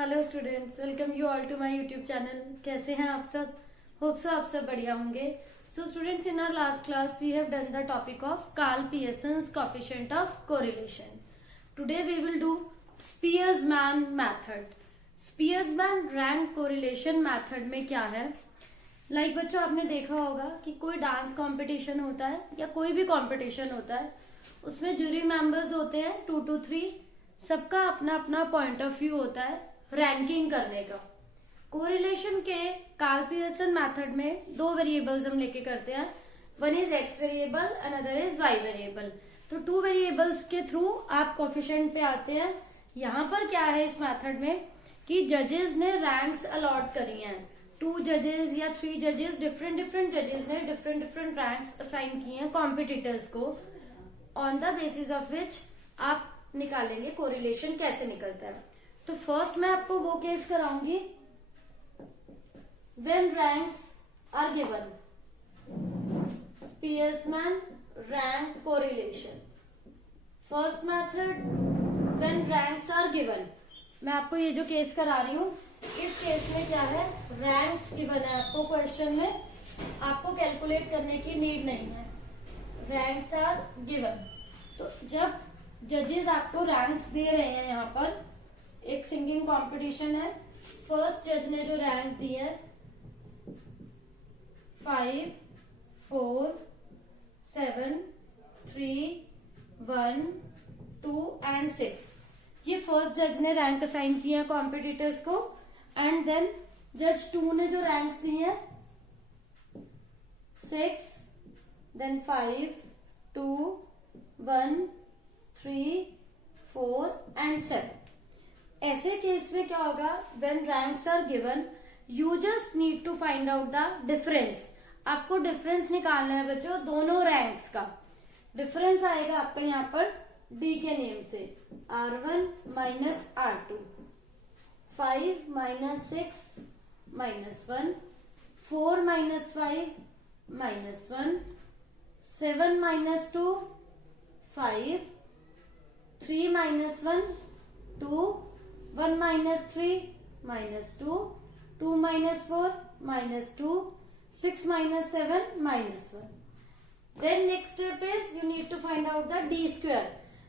Hello students, welcome you all to my YouTube channel. कैसे हैं आप सब? होप सो आप सब बढ़िया होंगे। So students, in our last class we have done the topic of Karl Pearson's coefficient of correlation. Today we will do Spearman method. Spearman rank correlation method में क्या है? लाइक बच्चों, आपने देखा होगा कि कोई डांस कंपटीशन होता है या कोई भी कंपटीशन होता है, उसमें जूरी मेंबर्स होते हैं 2 to 3। सबका अपना अपना पॉइंट ऑफ व्यू होता है रैंकिंग करने का। कोरिलेशन के कार्ल पियर्सन मेथड में दो वेरिएबल्स हम लेके करते हैं। One is X variable, another is Y variable. तो टू वेरिएबल्स के थ्रू आप कोफिशिएंट पे आते हैं। यहाँ पर क्या है इस मेथड में कि जजेस ने रैंक्स अलॉट करी हैं। 2 जजेस या 3 जजेस, डिफरेंट जजेस ने डिफरेंट रैंक्स असाइन किए हैं कॉम्पिटिटर्स को, on the basis of which आप निकालेंगे कोरिलेशन कैसे निकलता है। तो फर्स्ट मैं आपको वो केस कराऊंगी when ranks are given, Spearman rank correlation. First method when ranks are given. मैं आपको ये जो केस करा रही हूं, इस केस में क्या है, रैंक्स गिवन है आपको क्वेश्चन में, आपको कैलकुलेट करने की नीड नहीं है, रैंक्स आर गिवन। तो जब जजेस आपको रैंक्स दे रहे हैं, यहाँ पर एक सिंगिंग कंपटीशन है, फर्स्ट जज ने जो रैंक दी है 5, 4, 7, 3, 1, 2 एंड 6। ये फर्स्ट जज ने रैंक असाइन किया कॉम्पिटिटर्स को। एंड देन जज 2 ने जो रैंक्स दी है 6, देन 5, 2, 1, 3, 4 एंड 7। ऐसे केस में क्या होगा, when ranks are given you just need to find out the difference. आपको डिफरेंस निकालना है बच्चों, दोनों रैंक्स का डिफरेंस आएगा आपका यहाँ पर डी के नेम से, R1 minus R2, 5 minus 6 minus 1, 4 minus 5 minus 1, 7 minus 2 5, 3 minus 1 2, 1 minus 3 minus 2, 2 minus 4 minus 2, 6 minus 7 minus 1। Then next step is you need to find out the D square,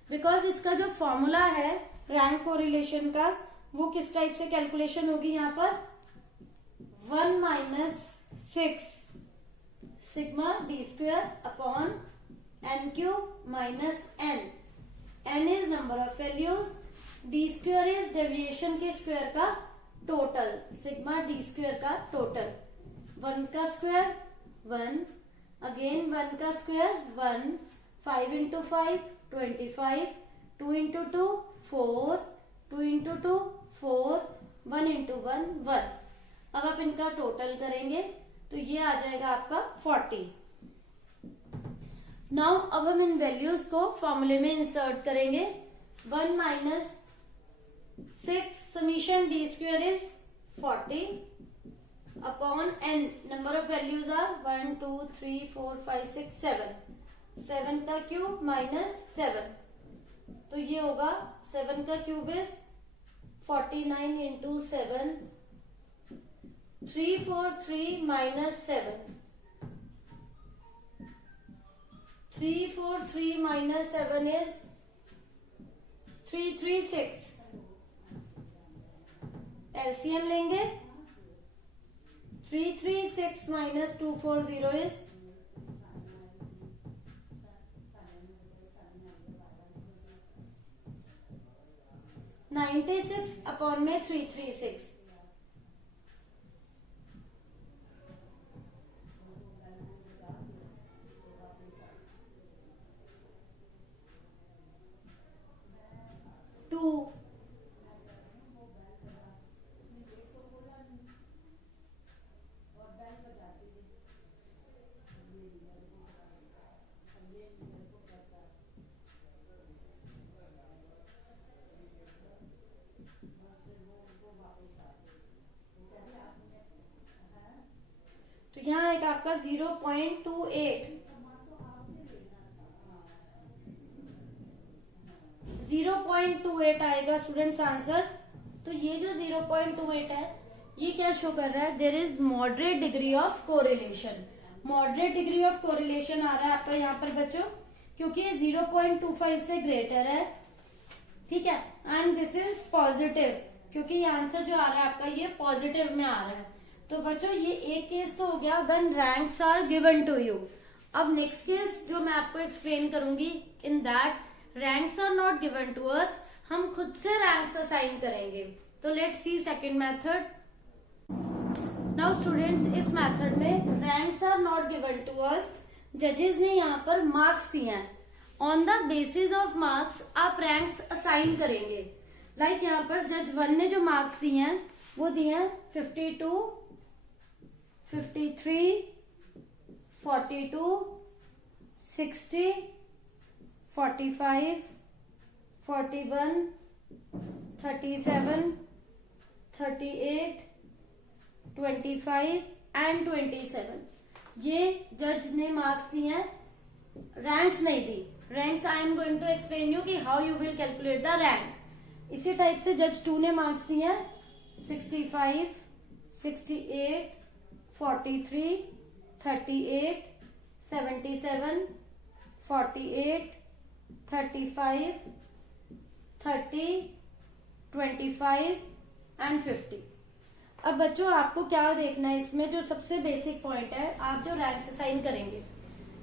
because इसका जो formula है rank correlation का, वो किस type से calculation होगी, यहाँ पर 1 minus 6 sigma D square upon N cube minus N. N is number of values, D square is deviation के स्क्वायर का टोटल, सिग्मा डी स्क्वायर का टोटल। 1 का स्क्वायर 1, अगेन 1 का square 1, 5 into 5 25, 2 into 2 4, 2 into 2 4, 1 into 1 1। अब आप इनका total करेंगे तो ये आ जाएगा आपका 40। नाउ अब हम इन वैल्यूज को फॉर्मूले में इंसर्ट करेंगे। 1 minus 6 summation D square is 40 upon N, number of values are 1 2 3 4 5 6 7, 7 का क्यूब माइनस 7, तो ये होगा 7 का cube is 49 into 7, 343 minus 7, 343 minus 7 is 336। LCM लेंगे, 336 माइनस 240 is 96 अपॉन में 336। तो यहाँ आएगा आपका 0.28, 0.28 आएगा स्टूडेंट्स आंसर। तो तो ये जो 0.28 है ये क्या शो कर रहा है, there is moderate degree of correlation. Moderate degree of correlation आ रहा है आपका यहाँ पर बच्चों, क्योंकि ये 0.25 से ग्रेटर है, ठीक है, एंड दिस इज पॉजिटिव, क्योंकि ये आंसर जो आ रहा है आपका ये पॉजिटिव में आ रहा है। तो बच्चों ये एक केस तो हो गया when ranks are given to you. अब नेक्स्ट केस जो मैं आपको एक्सप्लेन करूंगी, in that ranks are not given to us, हम खुद से रैंक्स असाइन करेंगे। तो let's see second method. Now students, इस मेथड में ranks are not given to us, जजेस ने यहाँ पर मार्क्स दिए हैं, on the basis of marks आप रैंक्स असाइन करेंगे। लाइक यहाँ पर जज 1 ने जो मार्क्स दिए हैं वो दिए हैं 52, 53, 42, 60, 45, 41, 37, 38, 25 एंड 27। ये जज ने मार्क्स दिए हैं, रैंक्स नहीं दी। Ranks I am going to explain you कि how you will calculate the rank. इसी टाइप से जज 2 ने मार्क्स दिए हैं 65, 68, 43, 38, 77, 48, 35, 30, 25 एंड 50। अब बच्चों आपको क्या देखना है इसमें, जो सबसे बेसिक पॉइंट है, आप जो रैंक्स असाइन करेंगे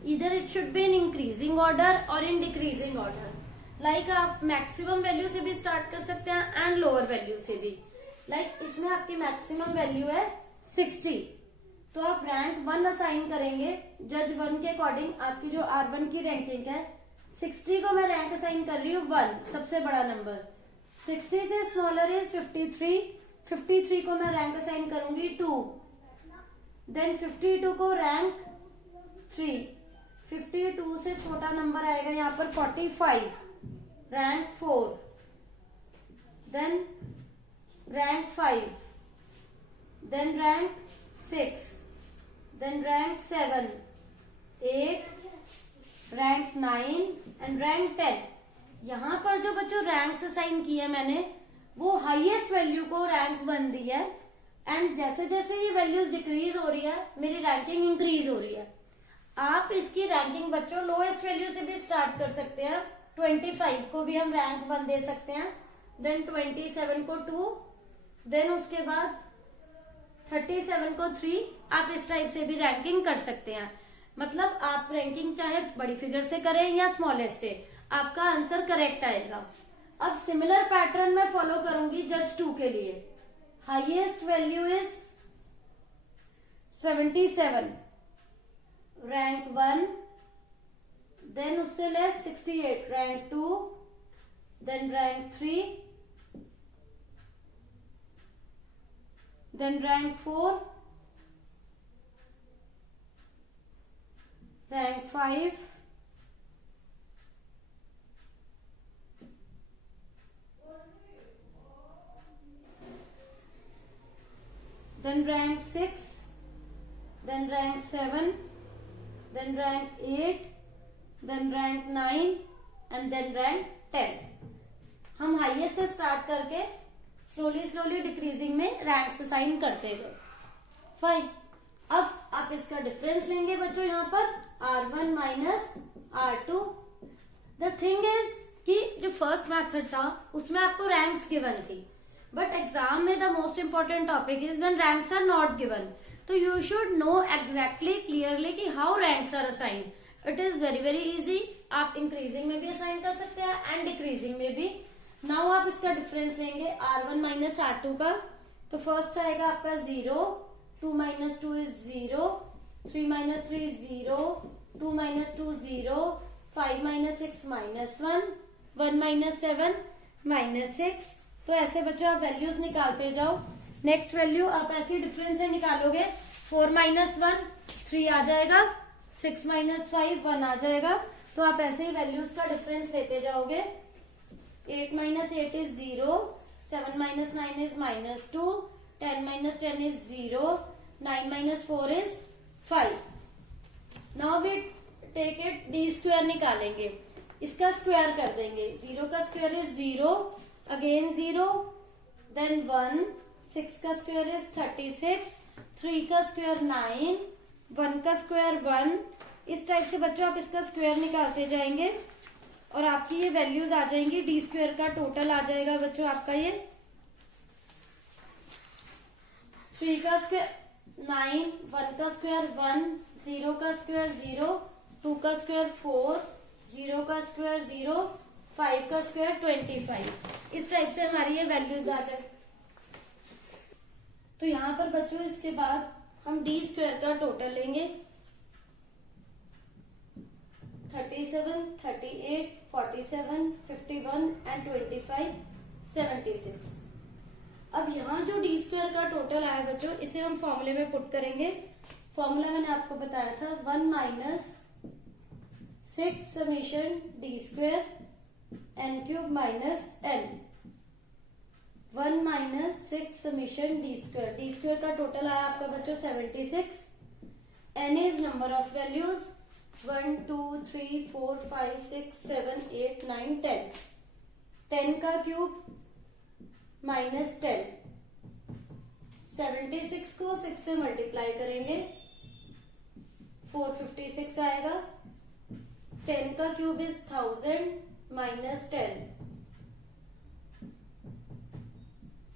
इधर it should be in increasing order और इन डिक्रीजिंग ऑर्डर। लाइक आप मैक्सिमम वैल्यू से भी स्टार्ट कर सकते हैं एंड लोअर वैल्यू से भी। लाइक इसमें आपकी मैक्सिमम वैल्यू है 60, तो आप रैंक 1 असाइन करेंगे जज 1 के अकॉर्डिंग। आपकी जो R1 की रैंकिंग है 60 को मैं रैंक असाइन कर रही हूँ 1, सबसे बड़ा नंबर। 60 से स्मॉलर इज 53, 53 को मैं रैंक असाइन करूंगी 2, देन 52 को रैंक 3, 52 से छोटा नंबर आएगा यहाँ पर 45, rank 4, then rank 5, then rank 6, then rank 7, 8, rank 9 and rank 10। यहाँ पर जो बच्चों रैंक्स असाइन किए मैंने वो हाईएस्ट वैल्यू को रैंक 1 दी है, एंड जैसे जैसे ये वैल्यूज डिक्रीज हो रही है मेरी रैंकिंग इंक्रीज हो रही है। आप इसकी रैंकिंग बच्चों लोएस्ट वैल्यू से भी स्टार्ट कर सकते हैं, 25 को भी हम रैंक 1 दे सकते हैं, देन 27 को 2, देन उसके बाद 37 को 3। आप इस टाइप से भी रैंकिंग कर सकते हैं। मतलब आप रैंकिंग चाहे बड़ी फिगर से करें या स्मॉलेस्ट से, आपका आंसर करेक्ट आएगा। अब सिमिलर पैटर्न मैं फॉलो करूंगी जज 2 के लिए। Highest value is 77, rank 1, then उससे less 68, rank 2, then rank 3, then rank 4, rank 5, then rank 6, then rank 7, then rank 8, then rank 9 and then rank 10। हम हाईएस्ट से स्टार्ट करके स्लोली स्लोली डिक्रीजिंग में रैंक्स असाइन करते गए। फाइन, अब आप इसका डिफरेंस लेंगे बच्चों यहाँ पर R1 minus R2। The thing is कि जो फर्स्ट मेथड था उसमें आपको रैंक्स गिवन थी, बट एग्जाम में the most important topic is when ranks are not given. तो you should know exactly clearly कि how ranks are assign. It is very very easy. आप इंक्रीजिंग में भी असाइन कर सकते हैं एंड डिक्रीजिंग में भी। नाउ आप इसका डिफरेंस लेंगे R1 माइनस R2 का। तो फर्स्ट आएगा आपका 0, 2 minus 2 is 0, 3 minus 3 is 0, 2 minus 2 0, 5 minus 6 minus 1, 1 minus 7 minus 6। तो ऐसे बच्चों आप वैल्यूज निकालते जाओ। नेक्स्ट वैल्यू आप ऐसे डिफरेंस से निकालोगे। 4 माइनस 1 3 आ जाएगा, 6 माइनस 5 1 आ जाएगा। तो आप ऐसे ही वैल्यूज का डिफरेंस लेते जाओगे। 8 minus 8 is 0, 7 minus 9 is minus 2, 10 minus 10 is 0, 9 minus 4 is 5। Now we take it D square निकालेंगे, इसका स्क्वायर कर देंगे। 0 का स्क्वायर इज 0, अगेन 0, देन 1, 6 का स्क्वायर इज 36, 3 का स्क्वायर 9, 1 का स्क्वायर 1। इस टाइप से बच्चों आप इसका स्क्वायर निकालते जाएंगे और आपकी ये वैल्यूज आ जाएंगी। डी स्क्वायर का टोटल आ जाएगा बच्चों आपका ये 3 का स्क्वायर 9, 1 का स्क्वायर 1, 0 का स्क्वायर 0, 2 का स्क्वायर 4, 0 का स्क्वायर 0, 5 का स्क्वायर 25। इस टाइप से हमारी ये वैल्यूज आ जाए। तो यहाँ पर बच्चों इसके बाद हम डी स्क्वायर का टोटल लेंगे 37, 38, 47, 51 एंड 25, 76। अब यहाँ जो डी स्क्वायर का टोटल आया बच्चों, इसे हम फॉर्मूले में पुट करेंगे। फॉर्मूला मैंने आपको बताया था 1 minus 6 summation D square N cube minus N. 1 minus 6 summation D square. D square का टोटल आया आपका बच्चों 76। N is number of values 1, 2, 3, 4, 5, 6, 7, 8, 9, 10। 10 का क्यूब माइनस 10। 76 को 6 से मल्टीप्लाई करेंगे 456 आएगा। 10 का क्यूब इज 1000 माइनस 10,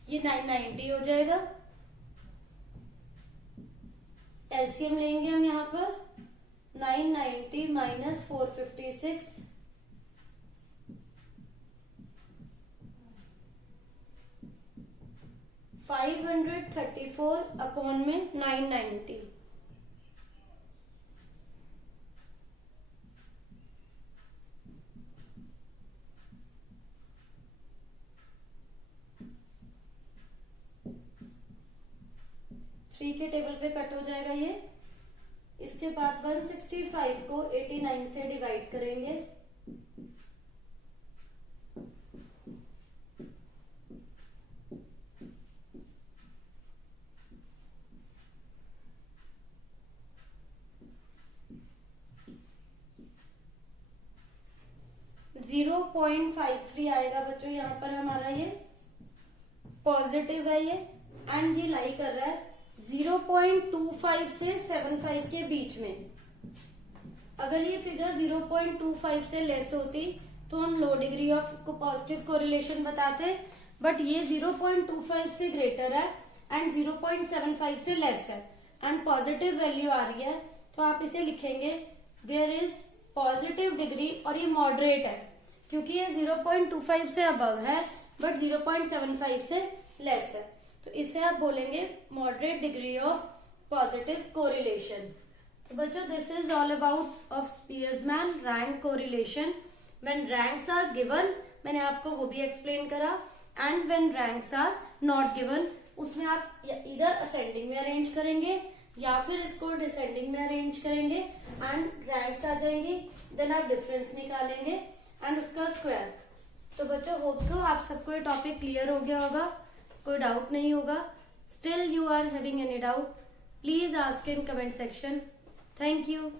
ये 990 हो जाएगा। एलसीएम लेंगे हम यहाँ पर 990 माइनस 456, 534 अपॉन में 990। थ्री के टेबल पे कट हो जाएगा ये। इसके बाद 165 को 89 से डिवाइड करेंगे। .53 आएगा बच्चों। यहाँ पर हमारा ये पॉजिटिव है ये, एंड ये लाई कर रहा है 0.25 से 75 के बीच में। अगर ये फिगर 0.25 से लेस होती तो हम लो डिग्री ऑफ पॉजिटिव कोरिलेशन बताते, बट ये 0.25 से ग्रेटर है एंड 0.75 से लेस है एंड पॉजिटिव वैल्यू आ रही है, तो आप इसे लिखेंगे देयर इज पॉजिटिव डिग्री, और ये मॉडरेट है क्योंकि ये 0.25 से अबव है बट 0.75 से लेस है, तो इसे आप बोलेंगे moderate degree of positive correlation. तो बच्चों this is all about of Spearman rank correlation. When ranks are given, मैंने आपको वो भी एक्सप्लेन करा, and when ranks are not given, उसमें आप इधर असेंडिंग में अरेंज करेंगे या फिर इसको डिसेंडिंग में अरेंज करेंगे एंड रैंक्स आ जाएंगी, देन आप डिफरेंस निकालेंगे एंड उसका स्क्वायर। तो बच्चों होप सो आप सबको ये टॉपिक क्लियर हो गया होगा, कोई डाउट नहीं होगा। Still you are having any doubt, please ask in comment section. Thank you.